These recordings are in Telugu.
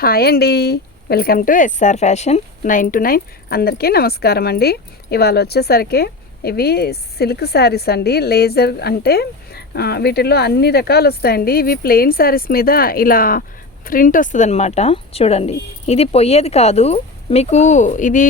హాయ్ అండి, welcome to SR fashion 9 to 9. అందరికీ నమస్కారం అండి. ఇవాళ వచ్చేసరికి ఇవి సిల్క్ శారీస్ అండి. లేజర్ అంటే వీటిల్లో అన్ని రకాలు వస్తాయండి. ఇవి ప్లెయిన్ శారీస్ మీద ఇలా ప్రింట్ వస్తుంది అనమాట. చూడండి, ఇది పొయ్యేది కాదు. మీకు ఇది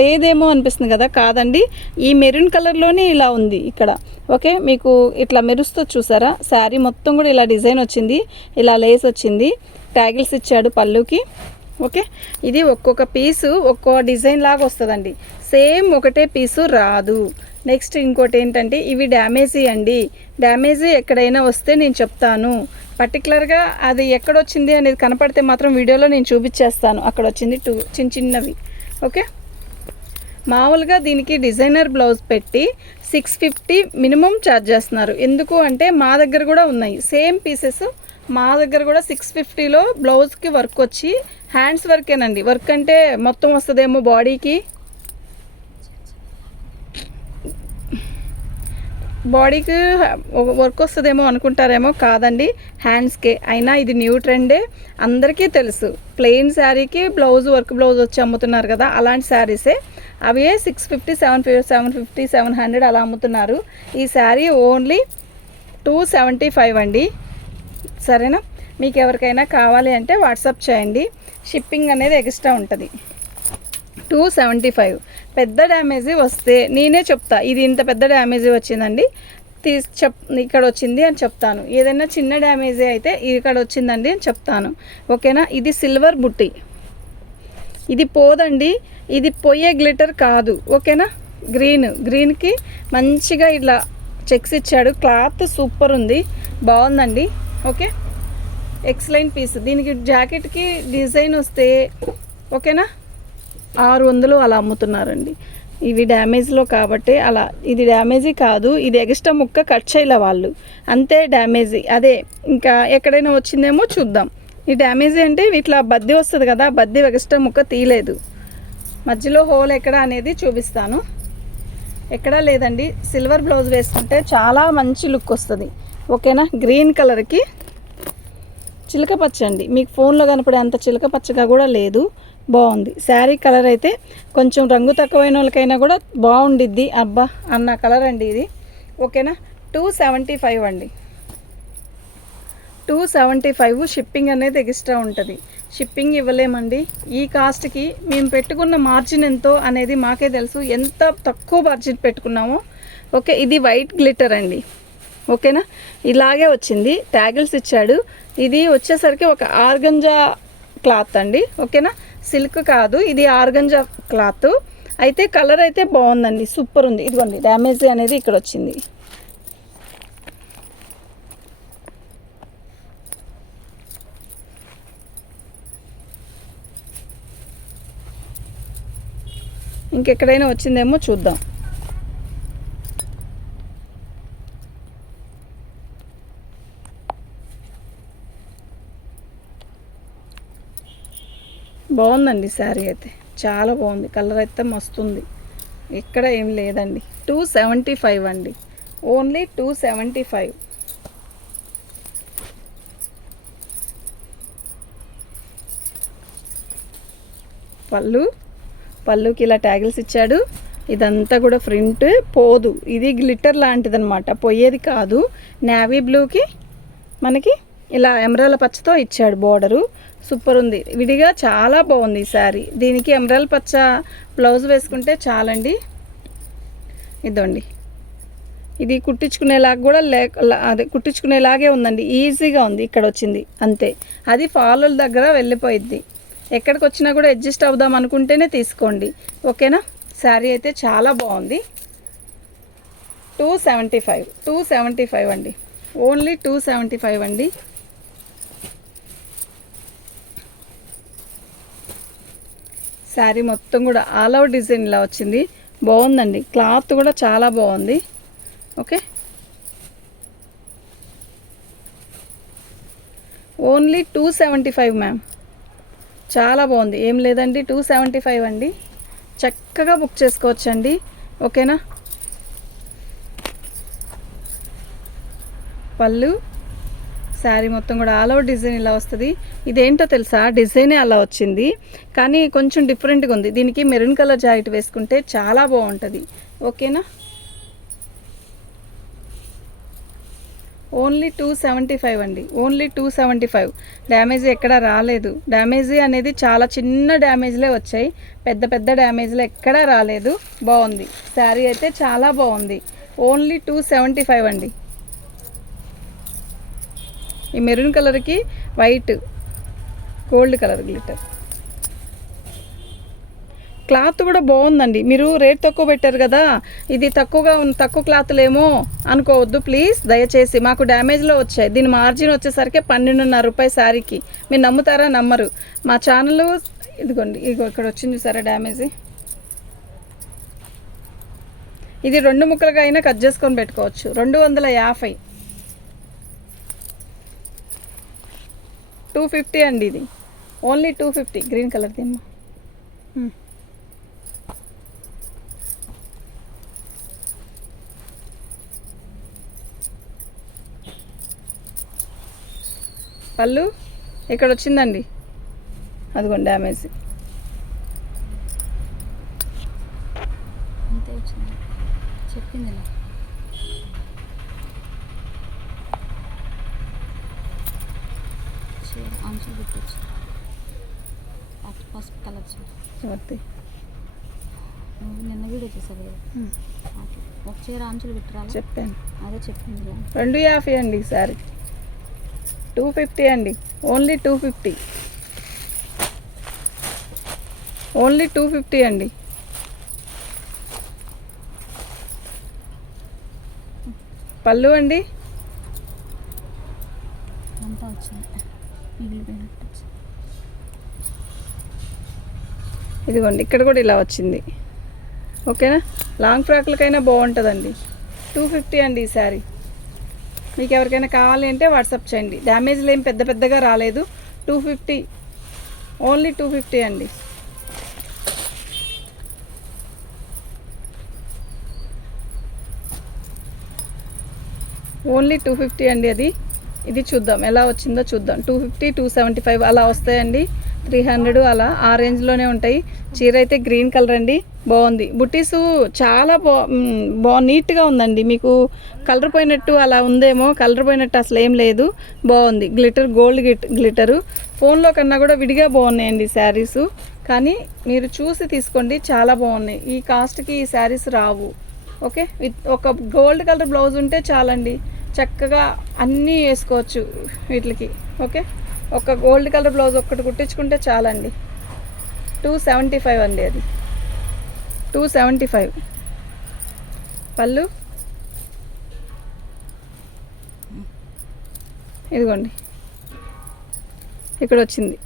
లేదేమో అనిపిస్తుంది కదా, కాదండి. ఈ మెరూన్ కలర్లోనే ఇలా ఉంది ఇక్కడ. ఓకే, మీకు ఇట్లా మెరుస్తూ చూసారా, శారీ మొత్తం కూడా ఇలా డిజైన్ వచ్చింది, ఇలా లేస్ వచ్చింది, ట్యాగిల్స్ ఇచ్చాడు పళ్ళుకి. ఓకే, ఇది ఒక్కొక్క పీసు ఒక్కో డిజైన్ లాగా వస్తుందండి, సేమ్ ఒకటే పీసు రాదు. నెక్స్ట్ ఇంకోటి ఏంటంటే, ఇవి డ్యామేజీ అండి. డ్యామేజీ ఎక్కడైనా వస్తే నేను చెప్తాను, పర్టికులర్గా అది ఎక్కడొచ్చింది అనేది కనపడితే మాత్రం వీడియోలో నేను చూపించేస్తాను. అక్కడ వచ్చింది చిన్నవి. ఓకే, మామూలుగా దీనికి డిజైనర్ బ్లౌజ్ పెట్టి 650 మినిమం ఛార్జ్ చేస్తున్నారు. ఎందుకు అంటే మా దగ్గర కూడా ఉన్నాయి సేమ్ పీసెస్. మా దగ్గర కూడా 650లో బ్లౌజ్కి వర్క్ వచ్చి హ్యాండ్స్ వర్కేనండి. వర్క్ అంటే మొత్తం వస్తుందేమో, బాడీకి వర్క్ వస్తుందేమో అనుకుంటారేమో, కాదండి, హ్యాండ్స్కే. అయినా ఇది న్యూ ట్రెండే, అందరికీ తెలుసు. ప్లెయిన్ శారీకి బ్లౌజ్ వచ్చి అమ్ముతున్నారు కదా, అలాంటి శారీసే. అవే 650, 750, 700 అలా అమ్ముతున్నారు. ఈ శారీ ఓన్లీ 275 అండి. సరేనా, మీకు ఎవరికైనా కావాలి అంటే వాట్సాప్ చేయండి. షిప్పింగ్ అనేది ఎక్స్ట్రా ఉంటుంది. 275. పెద్ద డ్యామేజీ వస్తే నేనే చెప్తా, ఇది ఇంత పెద్ద డ్యామేజీ వచ్చిందండి, ఇక్కడ వచ్చింది అని చెప్తాను. ఏదైనా చిన్న డ్యామేజీ అయితే ఇక్కడ వచ్చిందండి అని చెప్తాను. ఓకేనా, ఇది సిల్వర్ బుట్టి, ఇది పోదండి, ఇది పొయ్యే గ్లిటర్ కాదు. ఓకేనా, గ్రీన్కి మంచిగా ఇలా చెక్స్ ఇచ్చాడు. క్లాత్ సూపర్ ఉంది, బాగుందండి. Okay, excellent piece. దీనికి జాకెట్కి డిజైన్ వస్తే ఓకేనా 600 అలా అమ్ముతున్నారండి. ఇవి డ్యామేజ్లో కాబట్టి అలా. ఇది డ్యామేజీ కాదు, ఇది ఎక్స్ట్రా ముక్క కట్ చేయలే వాళ్ళు, అంతే డ్యామేజీ. అదే ఇంకా ఎక్కడైనా వచ్చిందేమో చూద్దాం. ఈ డ్యామేజీ అంటే ఇట్లా బద్ది వస్తుంది కదా, బద్ది ఎక్స్ట్రా ముక్క తీయలేదు. మధ్యలో హోల్ ఎక్కడ అనేది చూపిస్తాను. ఎక్కడా లేదండి. సిల్వర్ బ్లౌజ్ వేసుకుంటే చాలా మంచి లుక్ వస్తుంది. ఓకేనా, గ్రీన్ కలర్కి చిలక పచ్చ అండి. మీకు ఫోన్లో కనపడే అంత చిలక పచ్చగా కూడా లేదు, బాగుంది. శారీ కలర్ అయితే కొంచెం రంగు తక్కువైన వాళ్ళకైనా కూడా బాగుండిద్ది అబ్బా అన్న కలర్ అండి ఇది. ఓకేనా, 275 అండి. 275. షిప్పింగ్ అనేది ఎక్స్ట్రా ఉంటుంది. షిప్పింగ్ ఇవ్వలేమండి. ఈ కాస్ట్కి మేము పెట్టుకున్న మార్జిన్ ఎంతో అనేది మాకే తెలుసు, ఎంత తక్కువ మార్జిన్ పెట్టుకున్నామో. ఓకే, ఇది వైట్ గ్లిటర్ అండి. ఓకేనా, ఇలాగే వచ్చింది, ట్యాగిల్స్ ఇచ్చాడు. ఇది వచ్చేసరికి ఒక ఆర్గంజా క్లాత్ అండి. ఓకేనా, సిల్క్ కాదు, ఇది ఆర్గంజా క్లాత్. అయితే కలర్ అయితే బాగుందండి, సూపర్ ఉంది. ఇదిగోండి, డ్యామేజ్ అనేది ఇక్కడ వచ్చింది. ఇంకెక్కడైనా వచ్చిందేమో చూద్దాం. బాగుందండి శారీ అయితే, చాలా బాగుంది. కలర్ అయితే మస్తుంది, ఎక్కడ ఏం లేదండి. 275 అండి, ఓన్లీ 275. పళ్ళుకి ఇలా ట్యాగిల్స్ ఇచ్చాడు. ఇదంతా కూడా ప్రింట్ పోదు, ఇది గ్లిటర్ లాంటిది అనమాట, పోయేది కాదు. నేవీ బ్లూకి మనకి ఇలా ఎమరాల పచ్చతో ఇచ్చాడు బోర్డరు, సూపర్ ఉంది. విడిగా చాలా బాగుంది ఈ శారీ. దీనికి ఎమరాల్ పచ్చ బ్లౌజ్ వేసుకుంటే చాలండి. ఇదండి, ఇది కుట్టించుకునేలాగా కూడా అదే కుట్టించుకునేలాగే ఉందండి, ఈజీగా ఉంది. ఇక్కడ వచ్చింది అంతే, అది ఫాలోల దగ్గర వెళ్ళిపోయిద్ది. ఎక్కడికి వచ్చినా కూడా అడ్జస్ట్ అవుదాం అనుకుంటేనే తీసుకోండి. ఓకేనా, శారీ అయితే చాలా బాగుంది. 275 అండి, ఓన్లీ 275 అండి. శారీ మొత్తం కూడా ఆల్ అవుట్ డిజైన్ ఇలా వచ్చింది, బాగుందండి. క్లాత్ కూడా చాలా బాగుంది. ఓకే, ఓన్లీ 275 మ్యామ్, చాలా బాగుంది. ఏం లేదండి, 275 అండి. చక్కగా బుక్ చేసుకోవచ్చండి. ఓకేనా, పళ్ళు శారీ మొత్తం కూడా ఆల్ ఓవర్ డిజైన్ ఇలా వస్తుంది. ఇదేంటో తెలుసా, డిజైనే అలా వచ్చింది కానీ కొంచెం డిఫరెంట్గా ఉంది. దీనికి మెరూన్ కలర్ జాకెట్ వేసుకుంటే చాలా బాగుంటుంది. ఓకేనా, ఓన్లీ 275 అండి, ఓన్లీ 275. డ్యామేజ్ ఎక్కడా రాలేదు. డ్యామేజీ అనేది చాలా చిన్న డ్యామేజ్లే వచ్చాయి, పెద్ద పెద్ద డ్యామేజ్లు ఎక్కడా రాలేదు. బాగుంది శారీ అయితే, చాలా బాగుంది. ఓన్లీ 275 అండి. ఈ మెరూన్ కలర్కి white gold colour glitter. Cloth కూడా బాగుందండి. మీరు రేట్ తక్కువ పెట్టారు కదా, ఇది తక్కువ క్లాత్లేమో అనుకోవద్దు ప్లీజ్ దయచేసి. మాకు డ్యామేజ్లో వచ్చాయి. దీని మార్జిన్ వచ్చేసరికి 12.5 రూపాయలు శారీకి. మీరు నమ్ముతారా? నమ్మరు. మా ఛానల్ ఇదిగోండి, ఇక్కడ వచ్చింది సరే డ్యామేజ్. ఇది 2 ముక్కలుగా అయినా కట్ చేసుకొని పెట్టుకోవచ్చు. 250, 250 అండి. ఇది ఓన్లీ 250. Green colour దీమ్మా. పళ్ళు ఇక్కడ వచ్చిందండి, అదిగోండి డ్యామేజ్. అంతే వచ్చింది చెప్పింది. అంచులు పెట్టచ్చు, పసుపు కలర్ చీర. నువ్వు నిన్న వీడియో చేసావు కదా, ఒక చీర అంచులు పెట్టరా చెప్పాను, అదే చెప్పింది. 250 అండి సారీ. 250 అండి, ఓన్లీ 250, ఓన్లీ 250 అండి. పళ్ళు అండి అంతా వచ్చింది, మిగిలిపోయినట్టు. ఇదిగోండి ఇక్కడ కూడా ఇలా వచ్చింది. ఓకేనా, లాంగ్ ఫ్రాక్లకైనా బాగుంటుందండి. 250 అండి ఈ శారీ. మీకు ఎవరికైనా కావాలి అంటే వాట్సాప్ చేయండి. డ్యామేజ్లు ఏం పెద్దగా రాలేదు. 250, ఓన్లీ 250 అండి. ఓన్లీ 250 అండి. ఇది చూద్దాం ఎలా వచ్చిందో చూద్దాం. 250, 275 అలా వస్తాయండి. 300 అలా ఆ రేంజ్లోనే ఉంటాయి. చీర అయితే గ్రీన్ కలర్ అండి, బాగుంది. బుట్టీసు చాలా నీట్గా ఉందండి. మీకు కలర్ పోయినట్టు అలా ఉందేమో, కలర్ పోయినట్టు అసలు ఏం లేదు, బాగుంది. Glitter, gold glitter. ఫోన్లో కన్నా కూడా విడిగా బాగున్నాయండి శారీసు. కానీ మీరు చూసి తీసుకోండి, చాలా బాగున్నాయి. ఈ కాస్ట్కి ఈ శారీస్ రావు. ఓకే, ఒక గోల్డ్ కలర్ బ్లౌజ్ ఉంటే చాలండి, చక్కగా అన్నీ వేసుకోవచ్చు వీటికి. ఓకే, ఒక గోల్డ్ కలర్ బ్లౌజ్ ఒక్కటి కుట్టించుకుంటే చాలండి. 275 అండి, అది 275. పళ్ళు ఇదిగోండి ఇక్కడ వచ్చింది.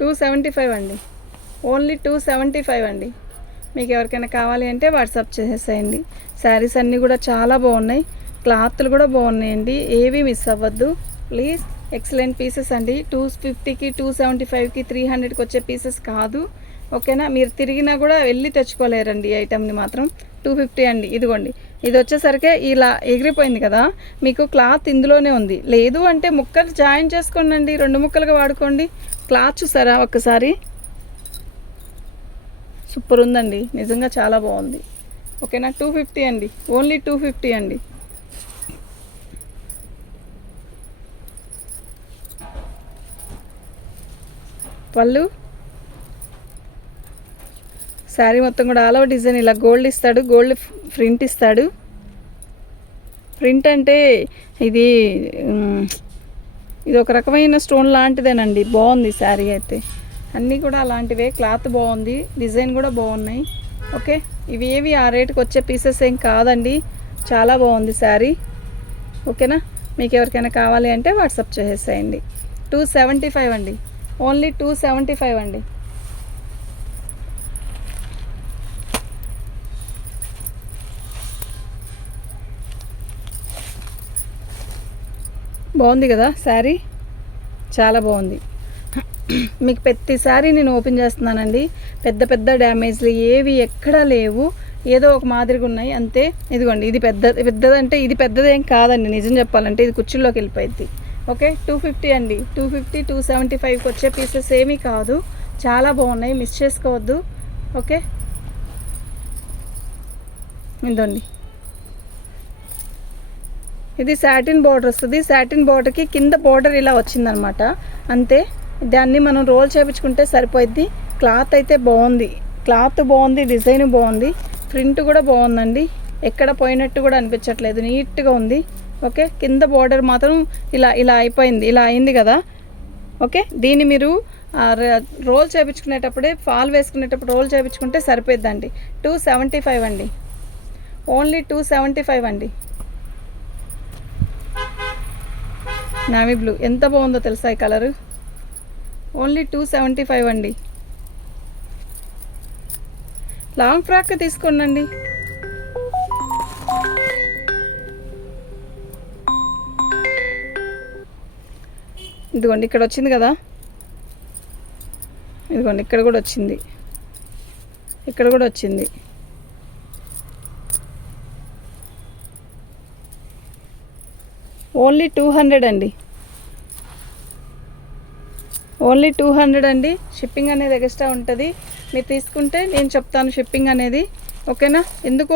$275 అండి, ఓన్లీ 275 అండి. మీకు ఎవరికైనా కావాలి అంటే వాట్సాప్ చేసేసేయండి. శారీస్ అన్నీ కూడా చాలా బాగున్నాయి, క్లాత్లు కూడా బాగున్నాయండి, ఏవి మిస్ అవ్వద్దు ప్లీజ్. ఎక్సలెంట్ పీసెస్ అండి. 250కి, 275కి, 300కి వచ్చే పీసెస్ కాదు. ఓకేనా, మీరు తిరిగినా కూడా వెళ్ళి తెచ్చుకోలేరండి ఈ ఐటెంని మాత్రం. 250 అండి. ఇదిగోండి, ఇది వచ్చేసరికి ఇలా ఎగిరిపోయింది కదా, మీకు క్లాత్ ఇందులోనే ఉంది. లేదు అంటే ముక్కలు జాయిన్ చేసుకోండి, 2 ముక్కలుగా వాడుకోండి. క్లాత్ చూసారా ఒక్కసారి, సూపర్ ఉందండి, నిజంగా చాలా బాగుంది. ఓకేనా, 250 అండి, ఓన్లీ 250 అండి. పళ్ళు శారీ మొత్తం కూడా ఆల్ ఓవర్ డిజైన్ ఇలా గోల్డ్ ఇస్తాడు, గోల్డ్ ప్రింట్ ఇస్తాడు. ప్రింట్ అంటే ఇది ఒక రకమైన స్టోన్ లాంటిదేనండి, బాగుంది శారీ అయితే. అన్నీ కూడా అలాంటివే, క్లాత్ బాగుంది, డిజైన్ కూడా బాగున్నాయి. ఓకే, ఇవి ఏవి ఆ రేటుకి వచ్చే పీసెస్ ఏం కాదండి, చాలా బాగుంది శారీ. ఓకేనా, మీకు ఎవరికైనా కావాలి అంటే వాట్సాప్ చేసేసేయండి. 275 అండి, ఓన్లీ 275 అండి. బాగుంది కదా శారీ, చాలా బాగుంది. మీకు ప్రతిసారి నేను ఓపెన్ చేస్తున్నానండి. పెద్ద పెద్ద డ్యామేజ్లు ఏవి ఎక్కడా లేవు, ఏదో ఒక మాదిరిగా ఉన్నాయి అంతే. ఇదిగోండి, ఇది పెద్దదంటే ఇది పెద్దదేం కాదండి, నిజం చెప్పాలంటే ఇది కుర్చీలోకి వెళ్ళిపోయింది. ఓకే, 250 అండి. 250, 275కి వచ్చే పీసెస్ ఏమీ కాదు, చాలా బాగున్నాయి, మిస్ చేసుకోవద్దు. ఓకే, ఇదండి, ఇది సాటిన్ బార్డర్ వస్తుంది. సాటిన్ బార్డర్కి కింద బార్డర్ ఇలా వచ్చిందనమాట, అంతే. దాన్ని మనం రోల్ చేయించుకుంటే సరిపోద్ది. క్లాత్ అయితే బాగుంది, క్లాత్ బాగుంది, డిజైన్ బాగుంది, ప్రింట్ కూడా బాగుందండి. ఎక్కడ పోయినట్టు కూడా అనిపించట్లేదు, నీట్గా ఉంది. ఓకే, కింద బార్డర్ మాత్రం ఇలా ఇలా అయిపోయింది, ఇలా అయింది కదా. ఓకే, దీన్ని మీరు రోల్ చేయించుకునేటప్పుడే, ఫాల్ వేసుకునేటప్పుడు రోల్ చేయించుకుంటే సరిపోద్దండి. 275 అండి, ఓన్లీ 275 అండి. నావీ బ్లూ ఎంత బాగుందో తెలుసా ఈ కలరు, ఓన్లీ 275 అండి. లాంగ్ ఫ్రాక్ తీసుకోండి. ఇదిగోండి, ఇక్కడ వచ్చింది కదా, ఇదిగోండి ఇక్కడ కూడా వచ్చింది, ఇక్కడ కూడా వచ్చింది. ఓన్లీ 200 అండి, ఓన్లీ 200 అండి. షిప్పింగ్ అనేది ఎక్స్ట్రా ఉంటుంది, మీరు తీసుకుంటే నేను చెప్తాను షిప్పింగ్ అనేది. ఓకేనా, ఎందుకు